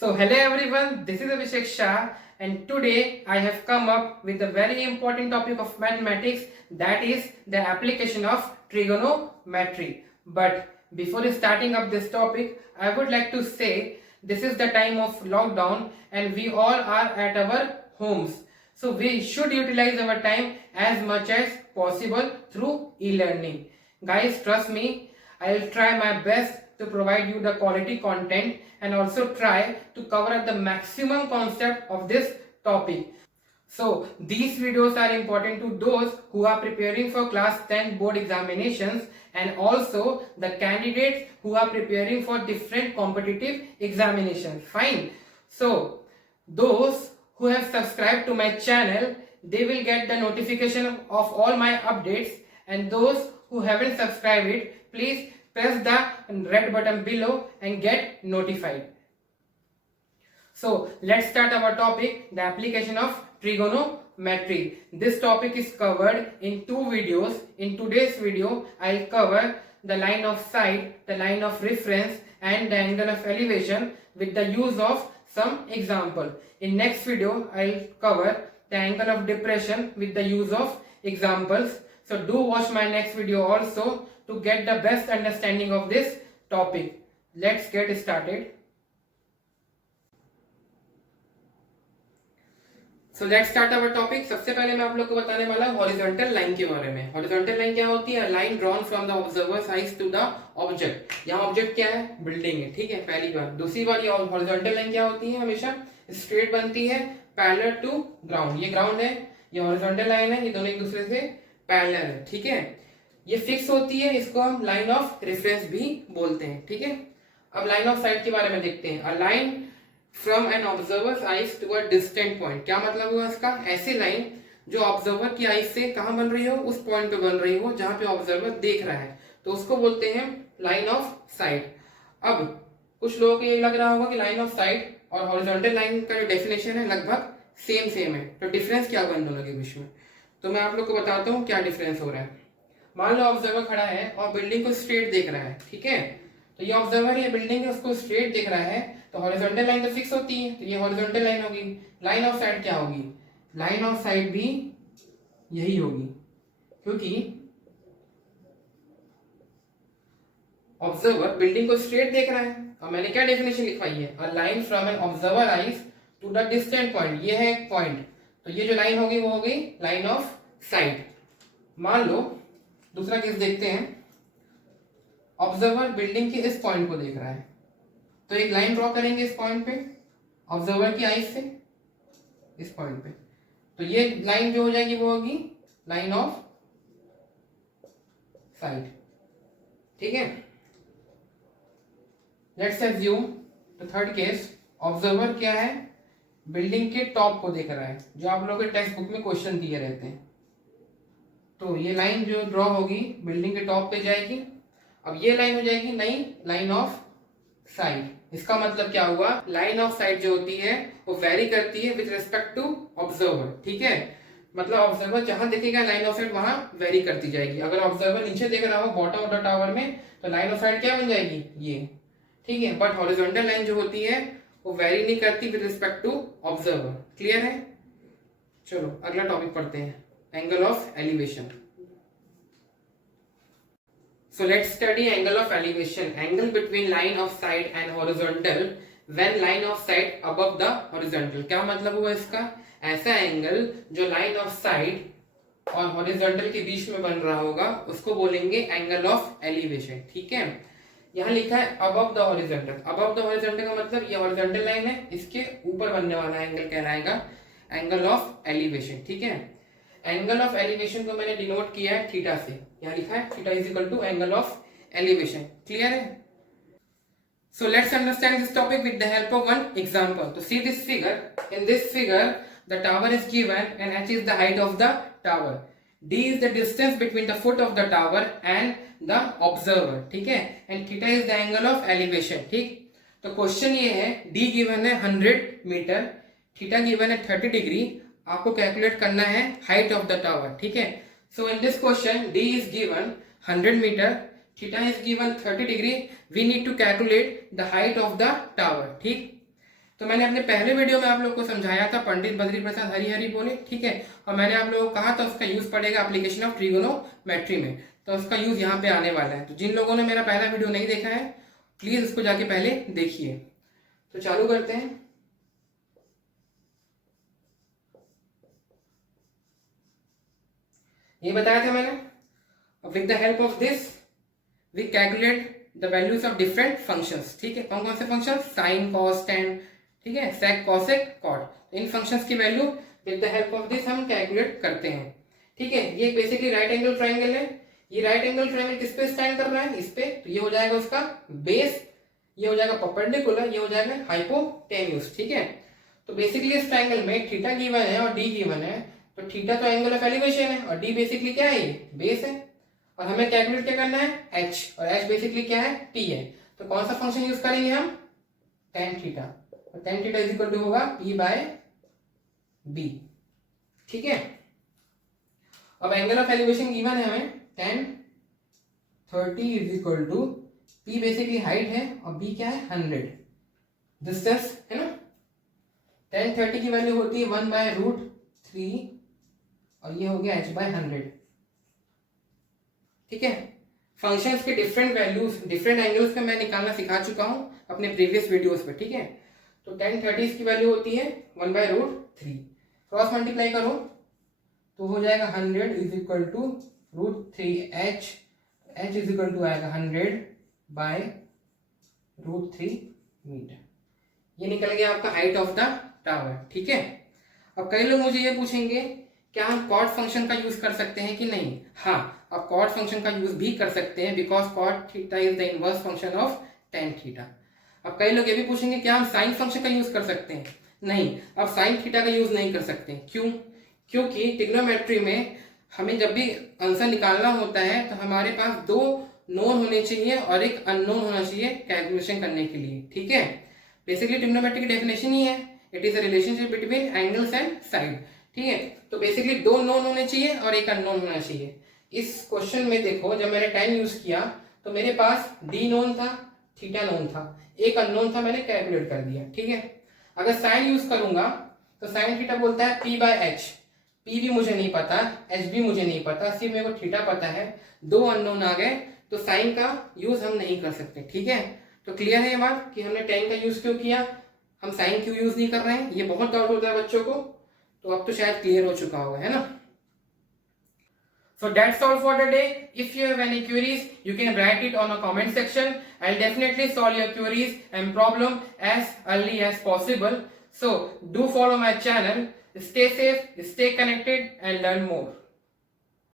So hello everyone, this is Abhishek Shah and today I have come up with a very important topic of mathematics, that is the application of trigonometry. But before starting up this topic, I would like to say this is the time of lockdown and we all are at our homes. So we should utilize our time as much as possible through e-learning. Guys, trust me, I'll try my best to provide you the quality content and also try to cover up the maximum concept of this topic. So these videos are important to those who are preparing for class 10 board examinations and also the candidates who are preparing for different competitive examinations. Fine. So those who have subscribed to my channel, they will get the notification of all my updates, and those who haven't subscribed it, please press the red button below and get notified. So let's start our topic, the application of trigonometry. This topic is covered in two videos. In today's video, I'll cover the line of sight, the line of reference and the angle of elevation with the use of some example. In next video, I'll cover the angle of depression with the use of examples. So do watch my next video also to get the best understanding of this topic. Let's get started. So let's start our topic. सबसे पहले मैं आप लोग को बताने वाला हूँ horizontal line के बारे में. हॉरिजॉन्टल लाइन क्या होती है? Line drawn from the observer's eyes to the object. यहाँ ऑब्जेक्ट क्या है? बिल्डिंग है. ठीक है, पहली बात. दूसरी बात, ये हॉरिजॉन्टल लाइन क्या होती है? हमेशा स्ट्रेट बनती है, पैरेलल टू ग्राउंड. ये ग्राउंड है, ये हॉरिजॉन्टल लाइन है, ये दोनों एक दूसरे से पैरेलल है. ठीक है, ये फिक्स होती है, इसको हम लाइन ऑफ रेफरेंस भी बोलते हैं. ठीक है, अब लाइन ऑफ साइट के बारे में देखते हैं. A line from an observer's eyes to a distant point. क्या मतलब हुआ इसका? ऐसी लाइन जो ऑब्जर्वर की आइज से कहां बन रही हो? उस पॉइंट पे बन रही हो जहां पे ऑब्जर्वर देख रहा है, तो उसको बोलते हैं लाइन ऑफ साइट. अब कुछ लोगों को ये लग रहा होगा कि लाइन ऑफ साइट और हॉरिजॉन्टल लाइन का जो डेफिनेशन है लगभग सेम है, तो डिफरेंस क्या होगा इन दोनों के बीच में? तो मैं आप लोग को बताता हूँ क्या डिफरेंस हो रहा है. मान लो ऑब्जर्वर खड़ा है और बिल्डिंग को स्ट्रेट देख रहा है. ठीक है, तो ये ऑब्जर्वर ये बिल्डिंग है उसको स्ट्रेट देख रहा है, तो हॉरिजॉन्टल लाइन तो फिक्स होती है, तो ये हॉरिजॉन्टल लाइन होगी. लाइन ऑफ साइड क्या होगी? लाइन ऑफ साइड भी यही होगी, क्योंकि ऑब्जर्वर बिल्डिंग को स्ट्रेट देख रहा है. और मैंने क्या डेफिनेशन लिखवाई है? A line from an observer eyes to the distant point. ये है एक पॉइंट, तो ये जो लाइन होगी वो होगी लाइन ऑफ साइट. मान लो दूसरा केस देखते हैं. ऑब्जर्वर बिल्डिंग के इस पॉइंट को देख रहा है, तो एक लाइन ड्रॉ करेंगे इस पॉइंट पे ऑब्जर्वर की आइज से इस पॉइंट पे, तो ये लाइन जो हो जाएगी वो होगी लाइन ऑफ साइट. ठीक है, let's assume the third case. Observer क्या है? बिल्डिंग के टॉप को देख रहा है, जो आप लोगों के टेक्स्ट बुक में क्वेश्चन दिए रहते हैं. तो ये लाइन जो ड्रॉ होगी बिल्डिंग के टॉप पे जाएगी. अब ये लाइन हो जाएगी नई लाइन ऑफ साइट. इसका मतलब क्या हुआ? लाइन ऑफ साइट जो होती है वो वेरी करती है विद रिस्पेक्ट टू ऑब्जर्वर. ठीक है, मतलब ऑब्जर्वर जहां देखेगा लाइन ऑफ साइट वहां वेरी करती जाएगी. अगर ऑब्जर्वर नीचे देख रहा हो बॉटम ऑफ द टावर में, तो लाइन ऑफ साइट क्या बन जाएगी? ये. ठीक है, बट हॉरिजॉन्टल लाइन जो होती है वो वेरी नहीं करती with respect to observer. Clear है? चलो अगला टॉपिक पढ़ते हैं, angle of elevation. So let's study angle of elevation. Angle between line of sight and horizontal when line of sight above the horizontal. क्या मतलब हुआ इसका? ऐसा एंगल जो लाइन ऑफ साइट और हॉरिजॉन्टल के बीच में बन रहा होगा उसको बोलेंगे एंगल ऑफ एलिवेशन. ठीक है, यहाँ लिखा है above the horizontal. Above the horizontal का मतलब ये हॉरिजॉन्टल लाइन है, इसके ऊपर बनने वाला एंगल कहलाएगा एंगल ऑफ एलिवेशन. ठीक है, एंगल ऑफ एलिवेशन को मैंने डिनोट किया है थीटा से. यहाँ लिखा है theta is equal to angle of elevation. Clear है? So let's understand this topic with the help of one example. तो see this figure. In this figure the tower is given and h is the height of the tower. d is the distance between the foot of the tower and the observer. ठीक है, and theta is the angle of elevation. ठीक, तो question ये है, d given है 100 metre, theta given है 30 degree. आपको calculate करना है हाइट ऑफ द टावर. ठीक है, so in this question d is given 100 metre, theta is given 30 degree. We need to calculate the height of the tower. ठीक, तो मैंने अपने पहले वीडियो में आप लोग को समझाया था, पंडित बद्री प्रसाद हरी बोले, ठीक है। और मैंने आप लोगों को कहा था उसका यूज पड़ेगा एप्लीकेशन ऑफ ट्रिगोनोमेट्री में, तो उसका यूज यहाँ पे आने वाला है। तो जिन लोगों ने मेरा पहला वीडियो नहीं देखा है प्लीज उसको जाके पहले देखिए। तो चालू करते हैं। ये बताया था मैंने, with the help of this we calculate the values of different functions, ठीक है। कौन कौन से फंक्शन? साइन, कॉस, टेन, ठीक है, सेक, कॉसेक, कॉट। इन फंक्शंस की value with the help of this हम कैलकुलेट करते हैं, ठीक है। ये बेसिकली राइट एंगल ट्राइंगल है। ये राइट एंगल ट्राइंगल किस पे स्टैंड कर रहा है? इस पे। तो ये हो जाएगा उसका बेस, ये हो जाएगा परपेंडिकुलर, ये हो जाएगा हाइपोटेन्यूज, ठीक है। तो बेसिकली इस ट्राइंगल में थीटा गिवन है और डी गिवन है। तो थीटा तो एंगल ऑफ एलिवेशन है और डी बेसिकली क्या है? ये बेस है। और हमें कैलकुलेट क्या करना है? h, और h बेसिकली क्या है? t है। तो कौन सा फंक्शन यूज करेंगे हम? tan theta. और tan theta is equal to होगा p बाय b, ठीक है। अब एंगल ऑफ एलिवेशन गिवन है हमें tan 30 is equal to p basically height है और b क्या है? 100 डिस्टेंस है ना। tan 30 की वैल्यू होती है 1/√3 और ये हो गया h बाय 100, ठीक है। फंक्शंस के डिफरेंट वैल्यूज डिफरेंट एंगल्स पे मैं निकालना सिखा चुका हूं अपने प्रीवियस वीडियोस पे, ठीक है। तो tan 30 की वैल्यू होती है 1/√3, क्रॉस मल्टीप्लाई करो तो हो जाएगा 100 is equal to √3h, h is equal to आएगा 100/√3 मीटर। ये निकल गया आपका हाइट ऑफ द टावर, ठीक है। अब कई लोग मुझे ये पूछेंगे क्या हम कॉट फंक्शन का यूज कर सकते हैं कि नहीं? हाँ, आप कॉट फंक्शन का यूज भी कर सकते हैं because cot theta is the inverse function of tan theta. अब कई लोग ये भी पूछेंगे क्या हम साइन फंक्शन का यूज कर सकते हैं? नहीं, आप साइन थीटा का यूज नहीं कर सकते। क्यों? क्योंकि ट्रिग्नोमेट्री में हमें जब भी आंसर निकालना होता है तो हमारे पास दो नोन होने चाहिए और एक अननोन होना चाहिए कैलकुलेशन करने के लिए, ठीक है। बेसिकली ट्रिग्नोमेट्री की डेफिनेशन ही है, it is a relationship between angles and side, ठीक है। तो बेसिकली दो नोन होने चाहिए और एक अननोन होना चाहिए। इस क्वेश्चन में देखो जब मैंने tan यूज किया तो मेरे पास d नोन था, थीटा नोन था, एक अननोन था, मैंने कैलकुलेट कर दिया, ठीक है। अगर साइन यूज करूंगा तो साइन थीटा बोलता है p/h, p भी मुझे नहीं पता, h भी मुझे नहीं पता, सिर्फ मेरे को थीटा पता है, दो अननोन आ गए तो साइन का यूज हम नहीं कर सकते, ठीक है। तो क्लियर है ये बात कि हमने tan का यूज क्यों किया, हम साइन क्यों यूज नहीं कर रहे हैं? ये बहुत डाउट होता है बच्चों को, तो अब तो शायद क्लियर हो चुका होगा, है ना। So that's all for the day. If you have any queries, you can write it on a comment section. I'll definitely solve your queries and problem as early as possible. So do follow my channel. Stay safe, stay connected and learn more.